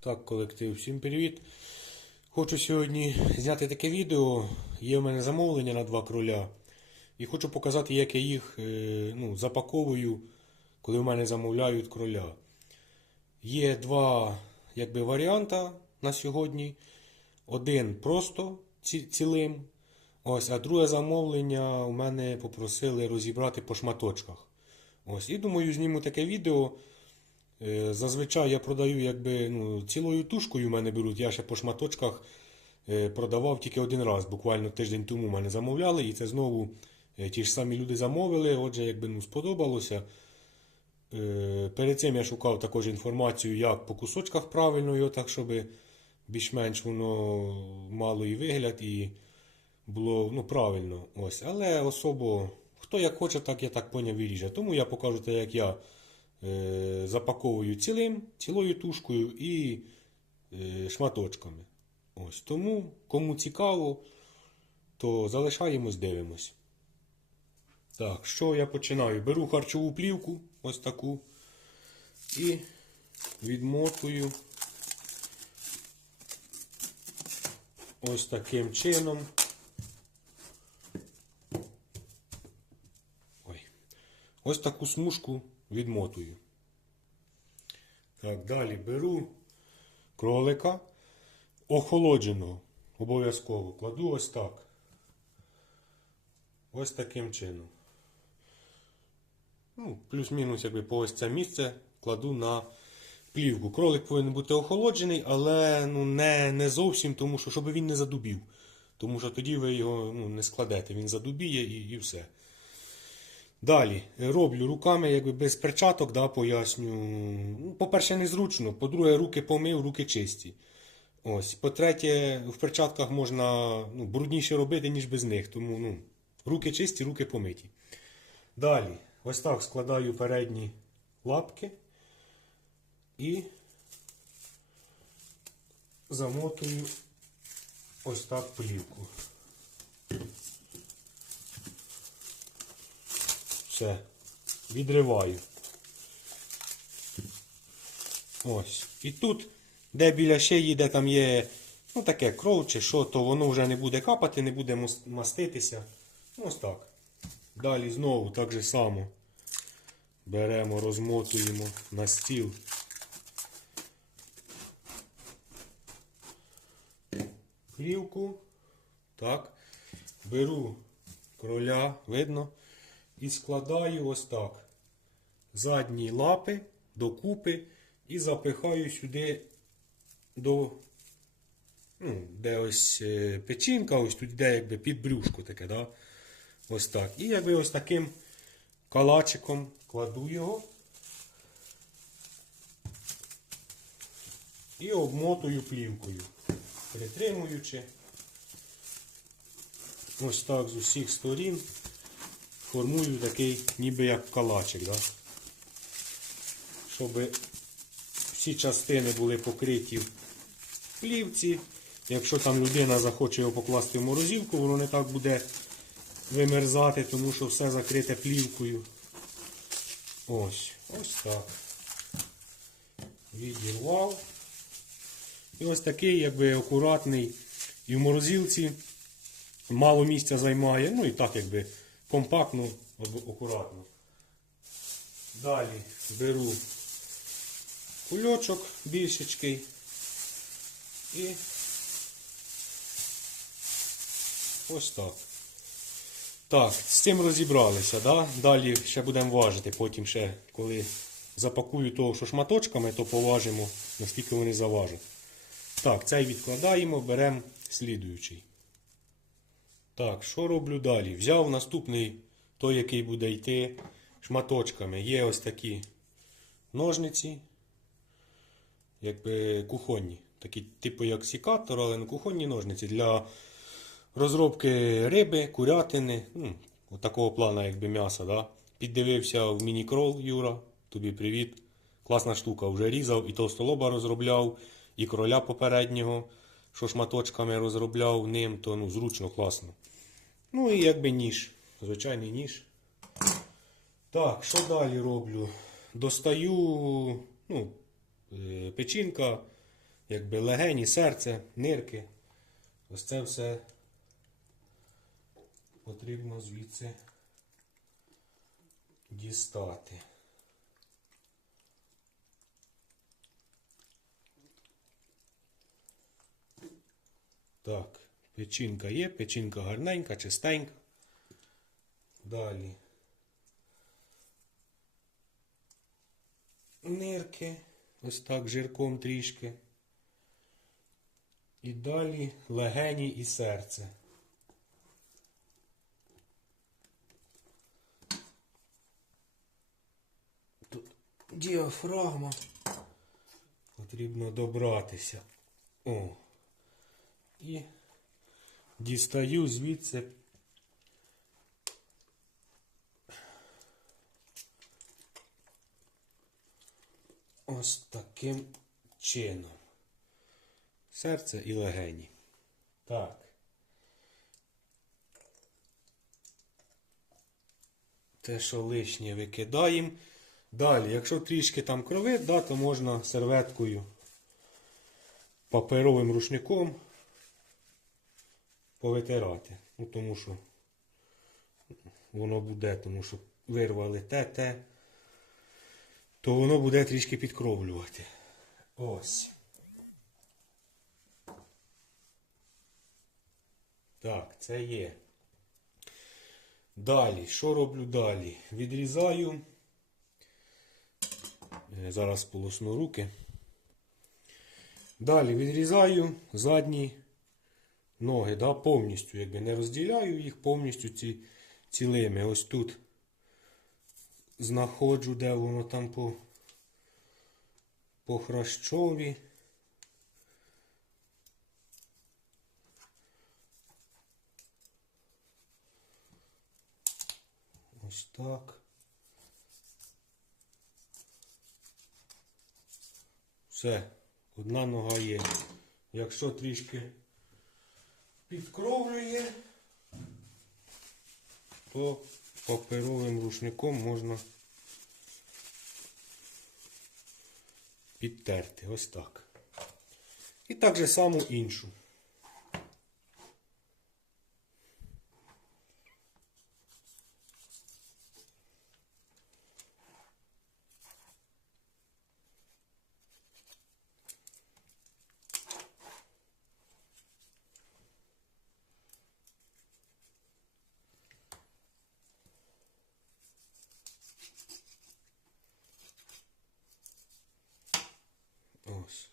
Так, колектив, всім привіт. Хочу сьогодні зняти таке відео. Є в мене замовлення на два кроля. І хочу показати, як я їх е, ну, запаковую, коли в мене замовляють кроля. Є два якби, варіанти на сьогодні. Один просто ці- цілим. Ось, а друге замовлення у мене попросили розібрати по шматочках. Ось, і думаю, зніму таке відео. Е, Зазвичай я продаю якби, ну, цілою тушкою в мене беруть. Я ще по шматочках е, продавав тільки один раз. Буквально тиждень тому мене замовляли, і це знову е, ті ж самі люди замовили. Отже, якби ну, сподобалося. Перед цим я шукав також інформацію, як по кусочках правильно його, так, щоб більш-менш воно мало і вигляд, і було ну, правильно. Ось. Але особо, хто як хоче, так я так поняв і ріже. Тому я покажу те, як я запаковую цілим, цілою тушкою і е, шматочками. Ось. Тому, кому цікаво, то залишаємось, дивимось. Так, що я починаю? Беру харчову плівку, ось таку, і відмотую ось таким чином. Ось таку смужку відмотую. Так, далі беру кролика охолодженого. Обов'язково кладу ось так. Ось таким чином. Ну, плюс-мінус, якби по ось це місце кладу на плівку. Кролик повинен бути охолоджений, але ну, не, не зовсім, тому що щоб він не задубів. Тому що тоді ви його ну, не складете, він задубіє і, і все. Далі е, роблю руками якби без перчаток, да, поясню. Ну, По-перше, незручно. По-друге, руки помив, руки чисті. Ось. По-третє, в перчатках можна ну, брудніше робити, ніж без них. Тому ну, руки чисті, руки помиті. Далі, ось так складаю передні лапки і замотую ось так плівку. Все, відриваю. Ось. І тут, де біля шиї, де там є ну, таке кров чи що, то воно вже не буде капати, не буде маститися. Ось так. Далі знову так же само беремо, розмотуємо на стіл. Плівку. Так. Беру кроля, видно, і складаю ось так. Задні лапи докупи і запихаю сюди до, ну, де ось е, печінка, ось тут де якби під брюшко таке, да? Ось так. І якби ось таким калачиком кладу його і обмотую плівкою, притримуючи. Ось так з усіх сторін формую такий ніби як калачик. Да? Щоб всі частини були покриті в плівці. Якщо там людина захоче його покласти в морозилку, воно не так буде вимерзати, тому що все закрите плівкою. Ось, ось так. Відірвав. І ось такий, якби акуратний і в морозилці мало місця займає, ну і так якби компактно, або акуратно. Далі беру кульочок більшечкий і ось так. Так, з цим розібралися. Да? Далі ще будемо важити. Потім ще, коли запакую того, що шматочками, то поважимо, наскільки вони заважать. Так, цей відкладаємо, беремо слідуючий. Так, що роблю далі? Взяв наступний, той, який буде йти шматочками. Є ось такі ножниці, якби кухонні. Такі, типу як сікатор, але не кухонні ножниці для розробки риби, курятини, ну, от такого плану, якби м'яса. Да? Піддивився в міні-крол, Юра, тобі привіт. Класна штука, вже різав і товстолоба розробляв, і кроля попереднього, що шматочками розробляв ним, то ну, зручно, класно. Ну і якби ніж, звичайний ніж. Так, що далі роблю? Достаю ну, е, печінка, якби легені, серце, нирки. Ось це все потрібно звідси дістати. Так, печінка є, печінка гарненька, чистенька. Далі. Нирки. Ось так жирком трішки. І далі легені і серце. Тут діафрагма. Потрібно добратися. О. І дістаю звідси ось таким чином. Серце і легені. Так. Те, що лишнє викидаємо. Далі, якщо трішки там крови, да, то можна серветкою, паперовим рушником повитирати. Ну, тому що воно буде, тому що вирвали те, те, то воно буде трішки підкровлювати. Ось. Так, це є. Далі, що роблю далі? Відрізаю. Е, Зараз полосну руки. Далі відрізаю задні ноги, да, повністю, якби не розділяю їх повністю ці, цілими. Ось тут знаходжу, де воно там по, по хращові. Ось так. Все, одна нога є. Якщо трішки підкровлює, то паперовим рушником можна підтерти. Ось так. І так же само іншу. Ось.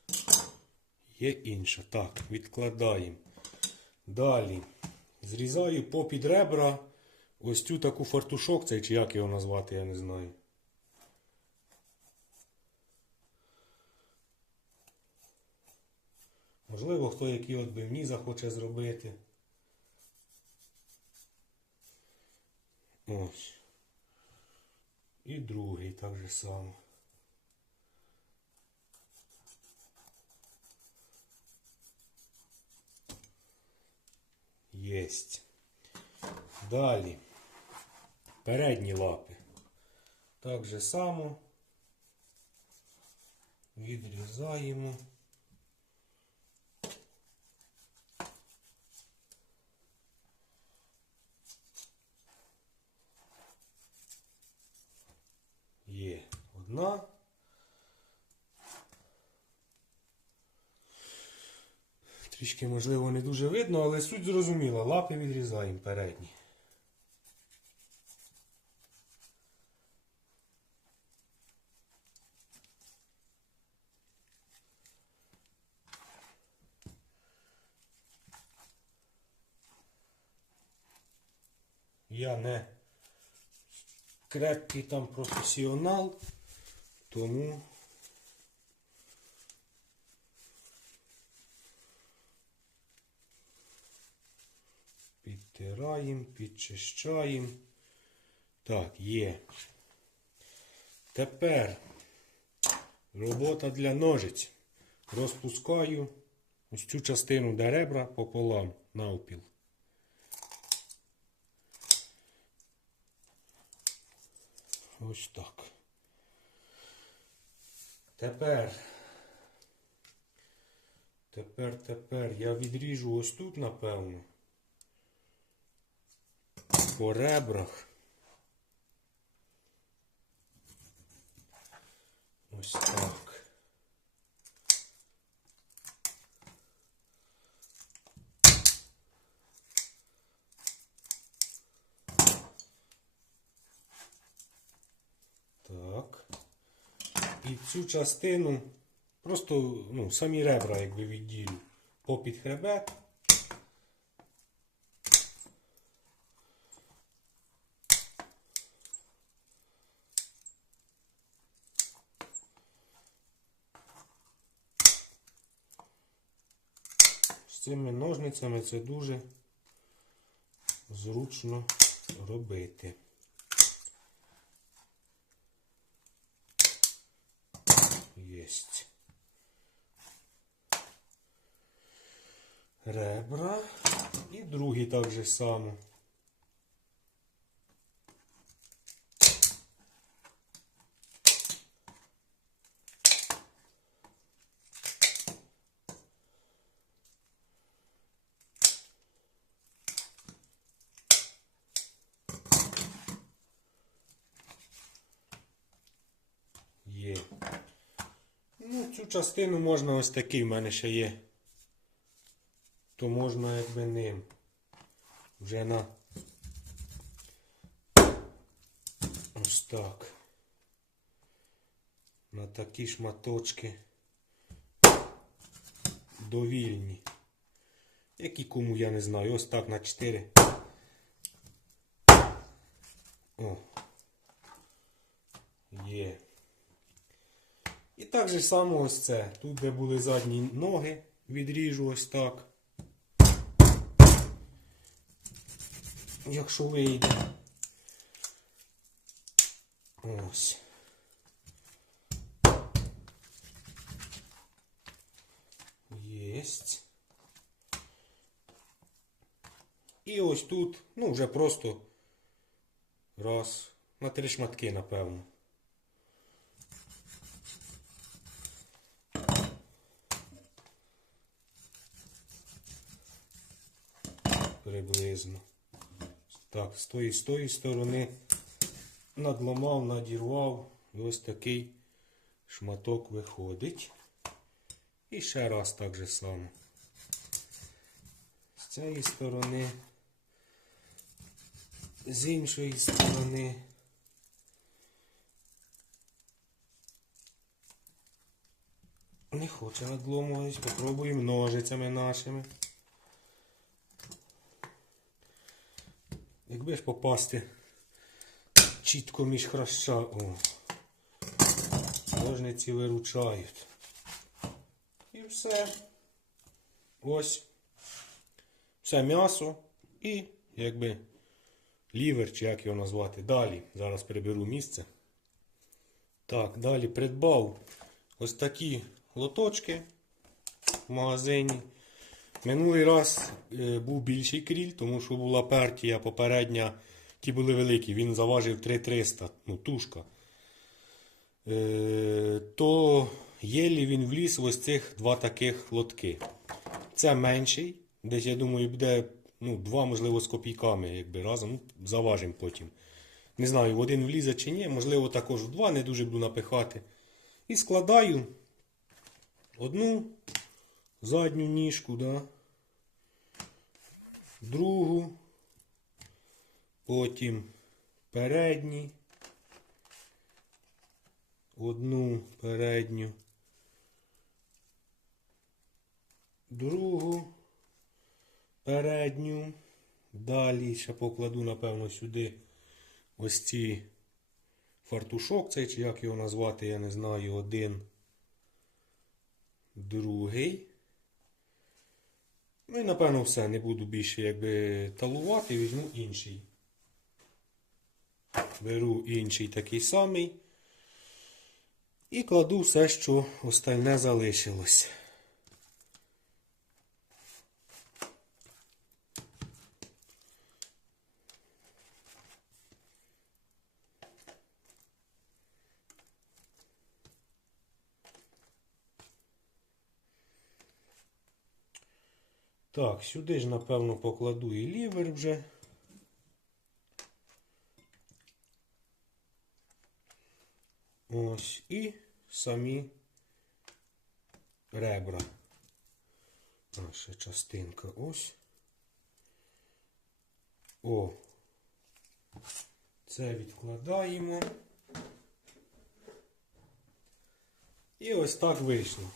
Є інша. Так, відкладаємо. Далі. Зрізаю попід ребра ось цю таку фартушок, цей чи як його назвати, я не знаю. Можливо, хто який отбивні захоче зробити. Ось. І другий так же само. Єсть. Далі. Передні лапи. Так же само. Відрізаємо. Є одна. Трішки, можливо, не дуже видно, але суть зрозуміла. Лапи відрізаємо передні. Я не крепкий там професіонал, тому Підтираємо, підчищаємо. Так, є. Тепер робота для ножиць. Розпускаю ось цю частину де ребра пополам навпіл. Ось так. Тепер, тепер я відріжу ось тут, напевно. По ребрах. Ось так. Так. І цю частину просто ну, самі ребра якби відділю попід хребет. Цими ножницями це дуже зручно робити. Єсть. Ребра і другий так же само. Є. Ну, цю частину можна ось такий в мене ще є. То можна якби ним. Вже на ось так. На такі шматочки довільні. Які кому я не знаю. Ось так на 4. О. Є. І так же само ось це. Тут, де були задні ноги, відріжу ось так. Якщо вийде. Ось. Єсть. І ось тут, ну, вже просто раз. На три шматки, напевно. Приблизно. Так, з тої, з тої сторони надломав, надірвав. І ось такий шматок виходить. І ще раз так же само. З цієї сторони, з іншої сторони. Не хоче надломуватись, попробуємо ножицями нашими. Якби ж попасти чітко між храща. О. Ножниці виручають. І все. Ось. Все м'ясо і якби лівер, чи як його назвати. Далі. Зараз приберу місце. Так, далі придбав ось такі лоточки в магазині. Минулий раз е, був більший кріль, тому що була партія попередня, ті були великі, він заважив 3300, ну, тушка. Е, то єлі він вліз ось цих два таких лотки. Це менший, десь, я думаю, буде ну, два, можливо, з копійками, якби разом, ну, заважимо потім. Не знаю, в один влізе чи ні, можливо, також в два, не дуже буду напихати. І складаю одну задню ніжку, да? Другу, потім передні, одну передню, другу передню, далі ще покладу, напевно, сюди ось ці фартушок, цей чи як його назвати, я не знаю, один другий. Ну і напевно все, не буду більше якби талувати, візьму інший. Беру інший такий самий. І кладу все, що остальне залишилось. Так, сюди ж, напевно, покладу і лівер вже. Ось і самі ребра. Наша частинка ось. О. Це відкладаємо. І ось так вийшло.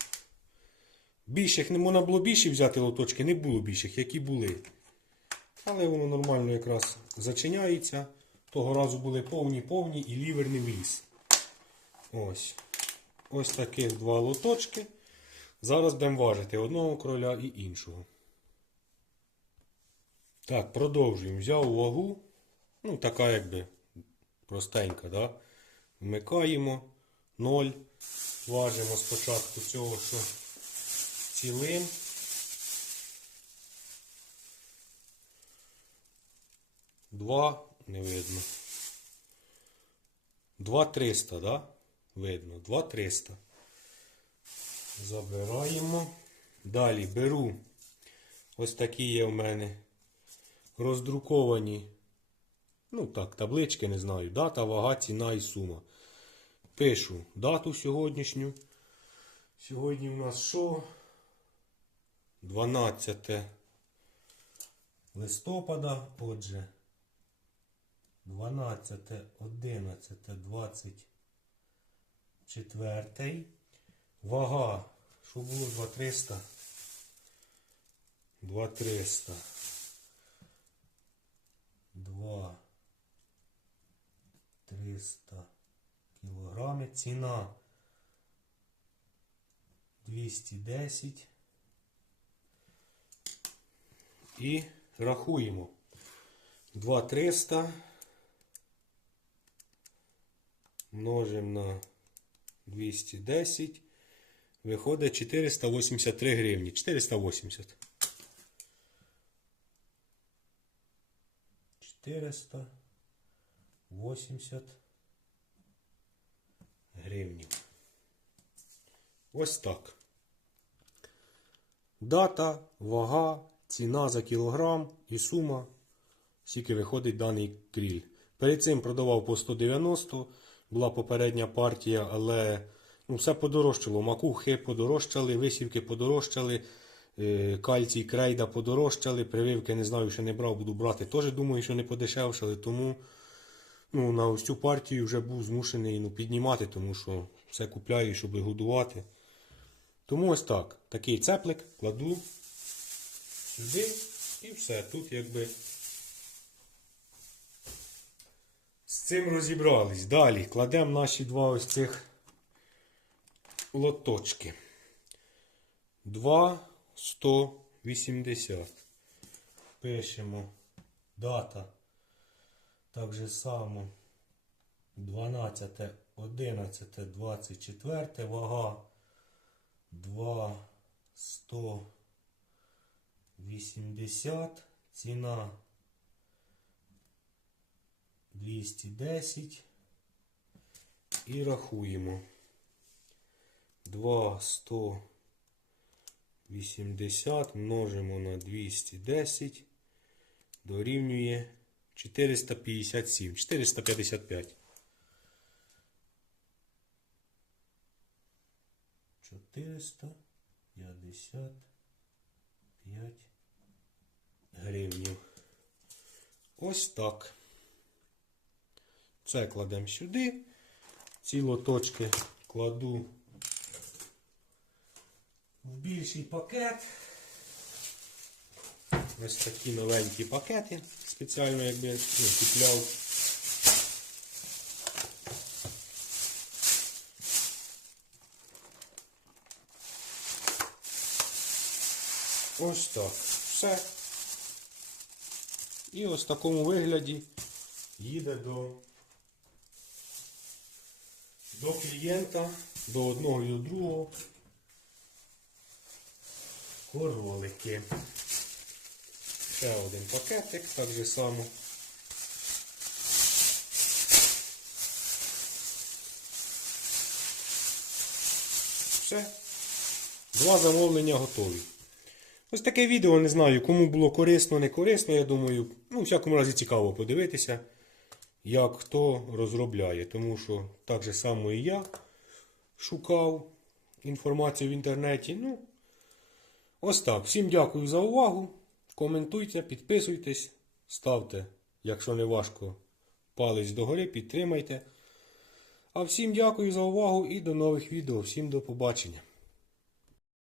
Більших не можна було більше взяти лоточки, не було більших, які були. Але воно нормально якраз зачиняється. Того разу були повні, повні і лівер не вліз. Ось. Ось таких два лоточки. Зараз будемо важити одного кроля і іншого. Так, продовжуємо. Взяв вагу. Ну, така якби простенька, да? Вмикаємо 0. Важимо спочатку цього, що цілим. Два не видно. Два триста, да? Видно. Два триста. Забираємо. Далі беру. Ось такі є в мене роздруковані. Ну так, таблички не знаю. Дата, вага, ціна і сума. Пишу дату сьогоднішню. Сьогодні у нас що? 12 листопада. Отже, 12, 11, 24. Вага. Що було 2300? 2300. 2 300 кілограми. Ціна 210. І рахуємо. 2300 множимо на 210. Виходить 483 гривні. 480. 480 гривнів. Ось так. Дата, вага, ціна за кілограм і сума, скільки виходить даний кріль. Перед цим продавав по 190, була попередня партія, але ну, все подорожчало. Макухи подорожчали, висівки подорожчали, е, кальцій, крейда подорожчали, прививки не знаю, ще не брав, буду брати. Теж думаю, що не подешевшали, тому ну, на ось цю партію вже був змушений ну, піднімати, тому що все купляю, щоб годувати. Тому ось так. Такий цеплик кладу сюди і все. Тут якби з цим розібрались. Далі кладемо наші два ось цих лоточки. 2 180. Пишемо дата. Так же само 12, 11, 24, вага 2, 180, ціна 210 і рахуємо. 2, 180 множимо на 210 дорівнює 457, 455. 455 гривнів. Ось так. Це кладемо сюди. Ці лоточки кладу в більший пакет. Ось такі новенькі пакети. Спеціально якби ну, купляв. Ось так. Все. І ось в такому вигляді їде до, до клієнта, до одного і до другого. Королики. Ще один пакетик, так же само. Все. Два замовлення готові. Ось таке відео, не знаю, кому було корисно, не корисно, я думаю. Ну, в всякому разі цікаво подивитися, як хто розробляє. Тому що так же само і я шукав інформацію в інтернеті. Ну, ось так. Всім дякую за увагу. Коментуйте, підписуйтесь, ставте, якщо не важко, палець догори, підтримайте. А всім дякую за увагу і до нових відео. Всім до побачення.